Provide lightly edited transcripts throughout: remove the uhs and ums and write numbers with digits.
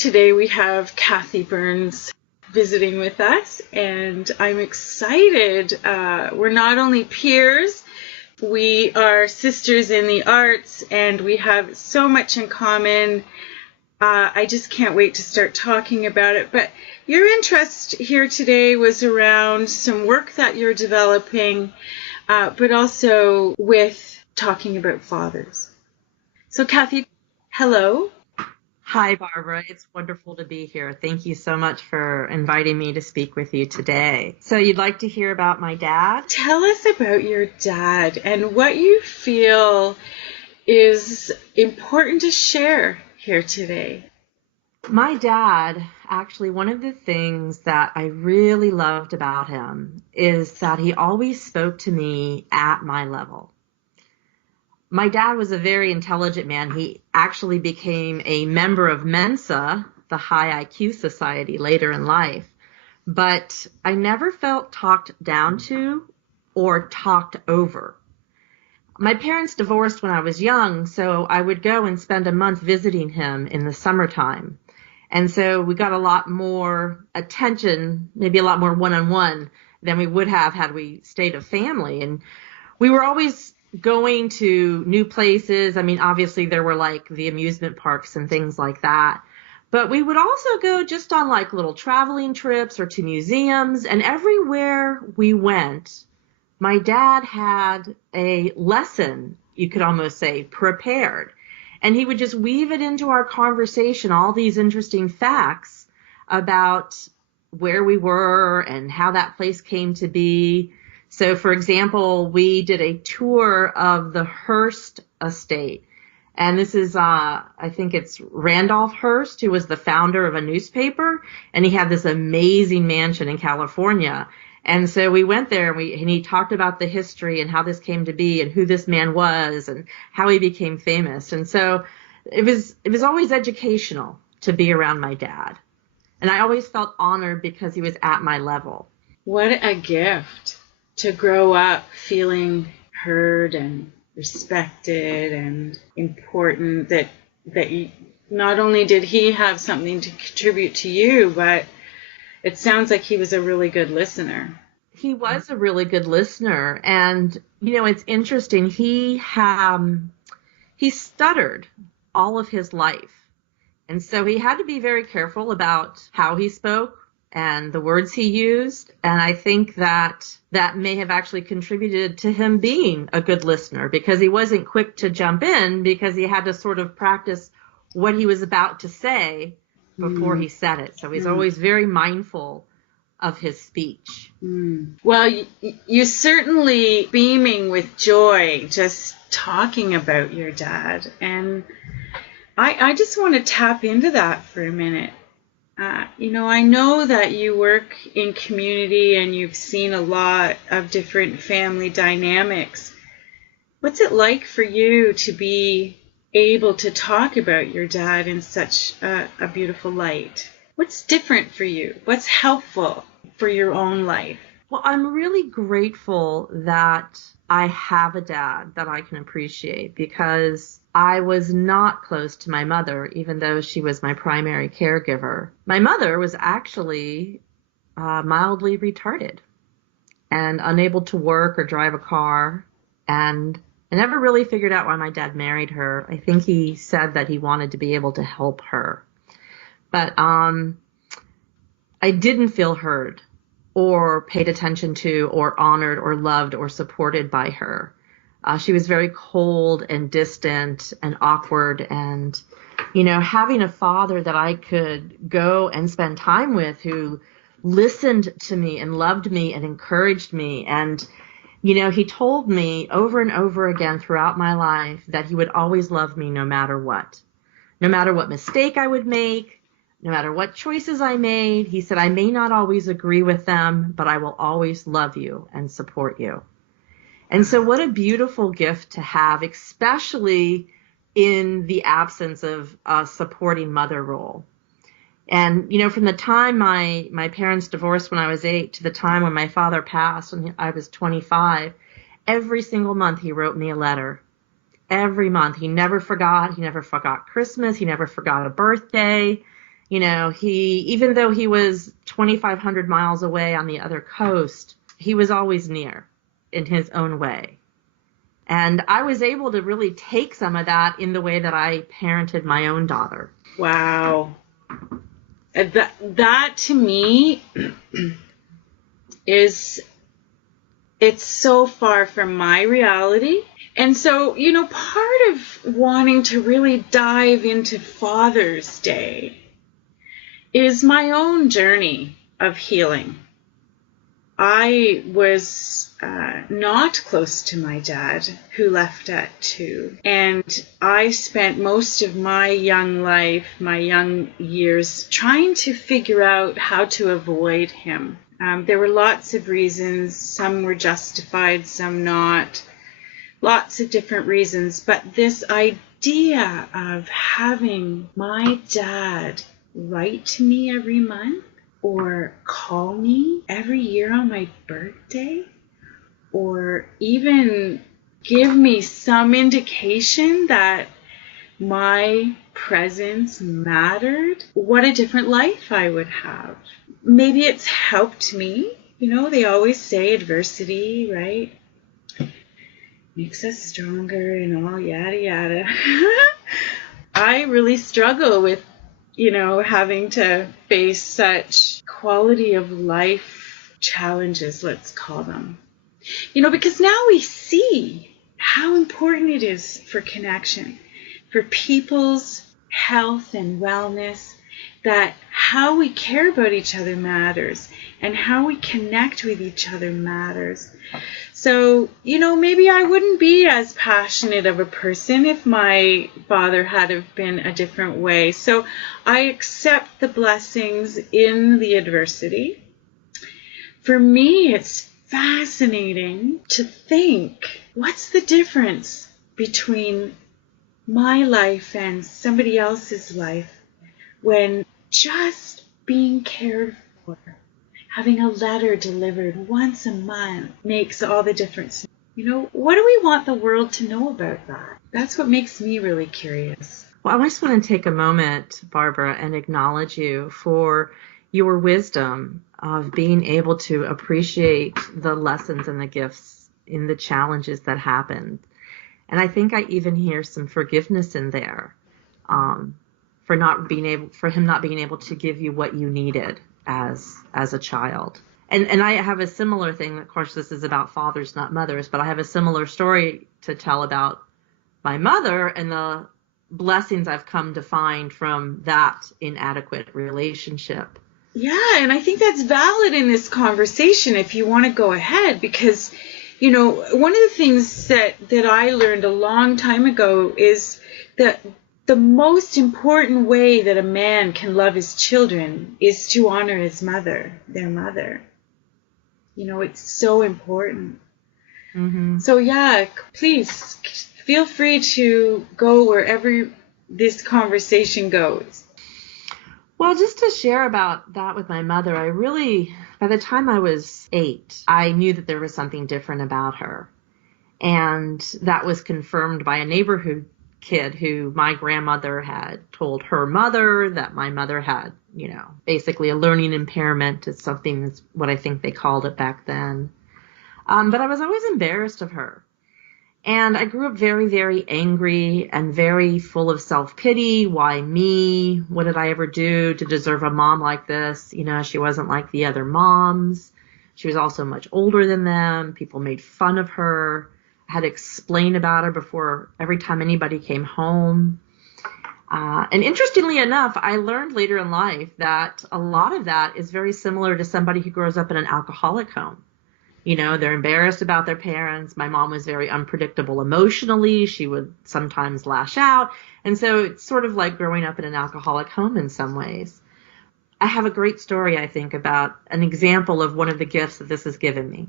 Today we have Cathy Burns visiting with us, and I'm excited. We're not only peers, we are sisters in the arts, and we have so much in common. I just can't wait to start talking about it. But your interest here today was around some work that you're developing, but also with talking about fathers. So Cathy, hello. Hi, Barbara. It's wonderful to be here. Thank you so much for inviting me to speak with you today. So you'd like to hear about my dad? Tell us about your dad and what you feel is important to share here today. My dad, actually, one of the things that I really loved about him is that he always spoke to me at my level. My dad was a very intelligent man. He actually became a member of Mensa, the high IQ society, later in life. But I never felt talked down to or talked over. My parents divorced when I was young, so I would go and spend a month visiting him in the summertime. And so we got a lot more attention, maybe a lot more one-on-one than we would have had we stayed a family. And we were always going to new places. I mean, obviously there were like the amusement parks and things like that. But we would also go just on like little traveling trips or to museums. And everywhere we went, my dad had a lesson, you could almost say, prepared. And he would just weave it into our conversation, all these interesting facts about where we were and how that place came to be. So, for example, we did a tour of the Hearst estate. And this is, I think it's Randolph Hearst, who was the founder of a newspaper. And he had this amazing mansion in California. And so we went there and he talked about the history and how this came to be and who this man was and how he became famous. And so it was always educational to be around my dad. And I always felt honored because he was at my level. What a gift to grow up feeling heard and respected and important, that not only did he have something to contribute to you, but it sounds like he was a really good listener. He was a really good listener. And, you know, it's interesting. He stuttered all of his life. And so he had to be very careful about how he spoke and the words he used. And I think that may have actually contributed to him being a good listener, because he wasn't quick to jump in, because he had to sort of practice what he was about to say before he said it. So he's always very mindful of his speech. Well, you certainly beaming with joy just talking about your dad. And I just want to tap into that for a minute. I know that you work in community and you've seen a lot of different family dynamics. What's it like for you to be able to talk about your dad in such a beautiful light? What's different for you? What's helpful for your own life? Well, I'm really grateful that I have a dad that I can appreciate, because I was not close to my mother, even though she was my primary caregiver. My mother was actually mildly retarded and unable to work or drive a car. And I never really figured out why my dad married her. I think he said that he wanted to be able to help her. But I didn't feel heard or paid attention to or honored or loved or supported by her. She was very cold and distant and awkward. And, having a father that I could go and spend time with, who listened to me and loved me and encouraged me. And, he told me over and over again throughout my life that he would always love me no matter what mistake I would make, no matter what choices I made. He said, I may not always agree with them, but I will always love you and support you. And so what a beautiful gift to have, especially in the absence of a supporting mother role. And, from the time my parents divorced when I was 8 to the time when my father passed when I was 25, every single month he wrote me a letter. Every month. He never forgot. He never forgot Christmas. He never forgot a birthday. Even though he was 2,500 miles away on the other coast, he was always near in his own way. And I was able to really take some of that in the way that I parented my own daughter. Wow. That to me it's so far from my reality. And so, part of wanting to really dive into Father's Day is my own journey of healing. I was not close to my dad, who left at 2. And I spent most of my young life, my young years, trying to figure out how to avoid him. There were lots of reasons. Some were justified, some not. Lots of different reasons. But this idea of having my dad write to me every month, or call me every year on my birthday, or even give me some indication that my presence mattered, what a different life I would have. Maybe it's helped me. They always say adversity, right, makes us stronger and all yada yada. I really struggle with having to face such quality of life challenges, let's call them. Because now we see how important it is for connection, for people's health and wellness, that how we care about each other matters, and how we connect with each other matters. So, maybe I wouldn't be as passionate of a person if my father had have been a different way. So I accept the blessings in the adversity. For me, it's fascinating to think, what's the difference between my life and somebody else's life when just being cared for, having a letter delivered once a month makes all the difference. What do we want the world to know about that? That's what makes me really curious. Well, I just want to take a moment, Barbara, and acknowledge you for your wisdom of being able to appreciate the lessons and the gifts in the challenges that happened. And I think I even hear some forgiveness in there for him not being able to give you what you needed as a child. And I have a similar thing. Of course, this is about fathers, not mothers, but I have a similar story to tell about my mother and the blessings I've come to find from that inadequate relationship. Yeah, and I think that's valid in this conversation if you want to go ahead, because, one of the things that I learned a long time ago is that the most important way that a man can love his children is to honor his mother, their mother. It's so important. Mm-hmm. So yeah, please feel free to go wherever this conversation goes. Well, just to share about that with my mother, by the time I was 8, I knew that there was something different about her. And that was confirmed by a neighborhood kid who my grandmother had told her mother that my mother had, basically a learning impairment. Is something that's what I think they called it back then. But I was always embarrassed of her. And I grew up very, very angry and very full of self-pity. Why me? What did I ever do to deserve a mom like this? She wasn't like the other moms. She was also much older than them. People made fun of her. I had to explain about her before every time anybody came home. And interestingly enough, I learned later in life that a lot of that is very similar to somebody who grows up in an alcoholic home. They're embarrassed about their parents. My mom was very unpredictable emotionally. She would sometimes lash out. And so it's sort of like growing up in an alcoholic home in some ways. I have a great story, I think, about an example of one of the gifts that this has given me.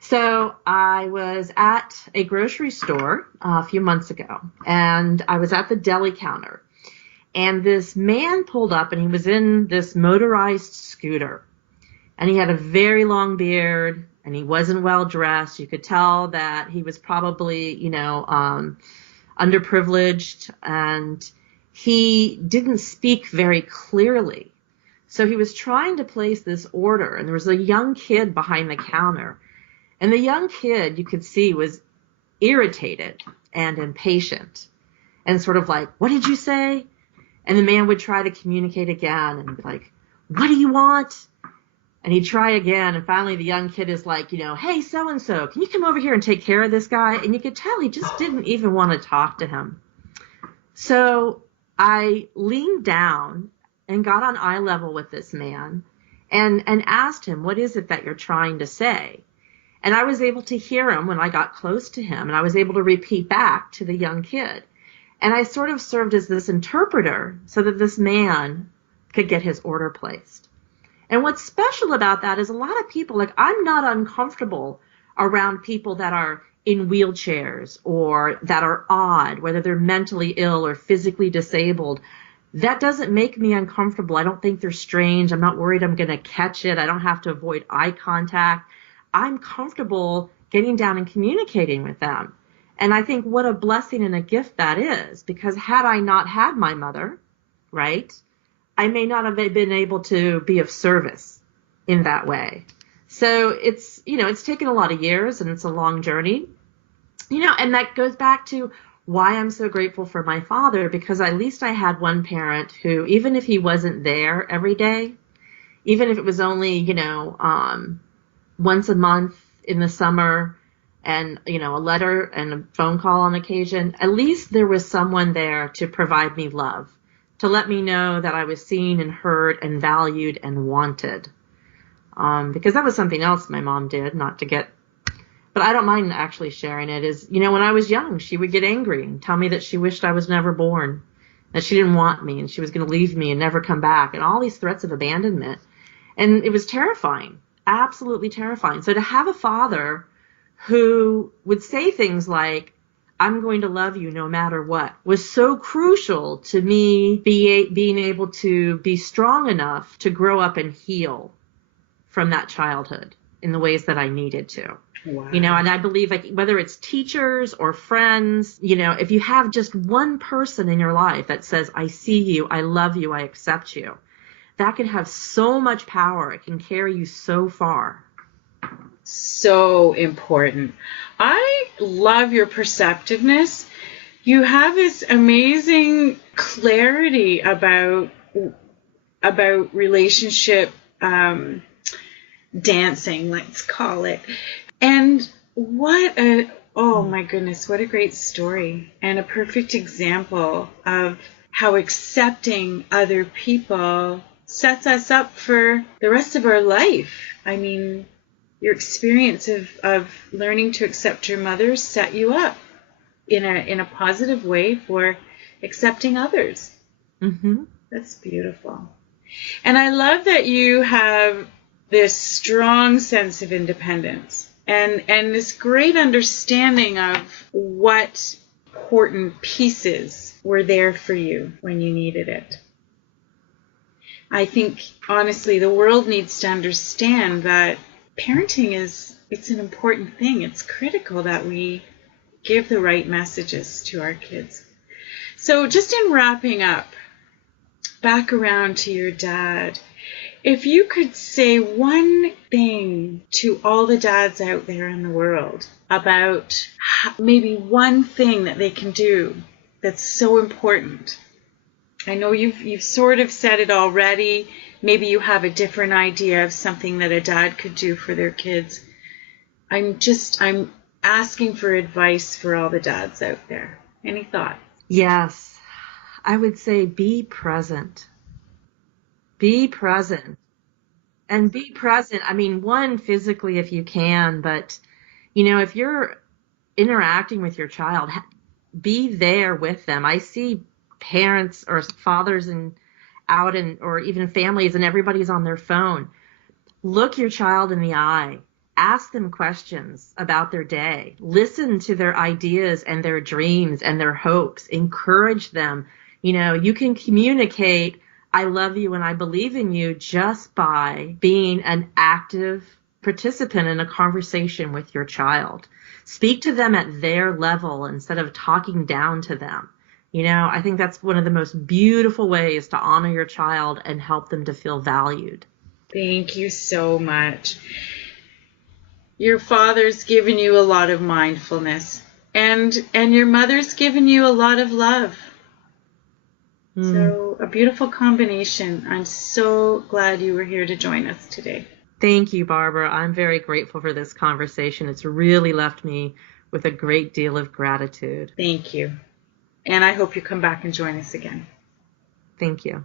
So I was at a grocery store a few months ago, and I was at the deli counter. And this man pulled up, and he was in this motorized scooter. And he had a very long beard, and he wasn't well dressed. You could tell that he was probably, underprivileged. And he didn't speak very clearly. So he was trying to place this order, and there was a young kid behind the counter. And the young kid, you could see, was irritated and impatient and sort of like, what did you say? And the man would try to communicate again and be like, what do you want? And he'd try again. And finally, the young kid is like, hey, so-and-so, can you come over here and take care of this guy? And you could tell he just didn't even want to talk to him. So I leaned down and got on eye level with this man and asked him, what is it that you're trying to say? And I was able to hear him when I got close to him, and I was able to repeat back to the young kid. And I sort of served as this interpreter so that this man could get his order placed. And what's special about that is a lot of people, like, I'm not uncomfortable around people that are in wheelchairs or that are odd, whether they're mentally ill or physically disabled. That doesn't make me uncomfortable. I don't think they're strange. I'm not worried I'm going to catch it. I don't have to avoid eye contact. I'm comfortable getting down and communicating with them. And I think what a blessing and a gift that is, because had I not had my mother, right, I may not have been able to be of service in that way. So it's taken a lot of years and it's a long journey, and that goes back to why I'm so grateful for my father, because at least I had one parent who, even if he wasn't there every day, even if it was only, once a month in the summer and, a letter and a phone call on occasion, at least there was someone there to provide me love, to let me know that I was seen and heard and valued and wanted. Because that was something else my mom did, but I don't mind actually sharing it, is, when I was young, she would get angry and tell me that she wished I was never born, that she didn't want me and she was going to leave me and never come back, and all these threats of abandonment. And it was terrifying, absolutely terrifying. So to have a father who would say things like, I'm going to love you no matter what, was so crucial to me being able to be strong enough to grow up and heal from that childhood in the ways that I needed to. Wow. And I believe, like, whether it's teachers or friends, if you have just one person in your life that says, I see you, I love you, I accept you, that can have so much power. It can carry you so far. So important. I love your perceptiveness. You have this amazing clarity about relationship dancing, let's call it. And oh my goodness, what a great story, and a perfect example of how accepting other people sets us up for the rest of our life. I mean, your experience of learning to accept your mother set you up in a positive way for accepting others. Mm-hmm. That's beautiful. And I love that you have this strong sense of independence and this great understanding of what important pieces were there for you when you needed it. I think, honestly, the world needs to understand that parenting it's an important thing. It's critical that we give the right messages to our kids. So just in wrapping up, back around to your dad, if you could say one thing to all the dads out there in the world about maybe one thing that they can do that's so important. I know you've sort of said it already. Maybe you have a different idea of something that a dad could do for their kids. I'm asking for advice for all the dads out there. Any thoughts? Yes. I would say be present. Be present. And be present. I mean, one, physically if you can, but, if you're interacting with your child, be there with them. I see parents or fathers or even families, and everybody's on their phone. Look your child in the eye. Ask them questions about their day. Listen to their ideas and their dreams and their hopes. Encourage them. You can communicate, I love you and I believe in you, just by being an active participant in a conversation with your child. Speak to them at their level instead of talking down to them. I think that's one of the most beautiful ways to honor your child and help them to feel valued. Thank you so much. Your father's given you a lot of mindfulness, and your mother's given you a lot of love. So a beautiful combination. I'm so glad you were here to join us today. Thank you, Barbara. I'm very grateful for this conversation. It's really left me with a great deal of gratitude. Thank you. And I hope you come back and join us again. Thank you.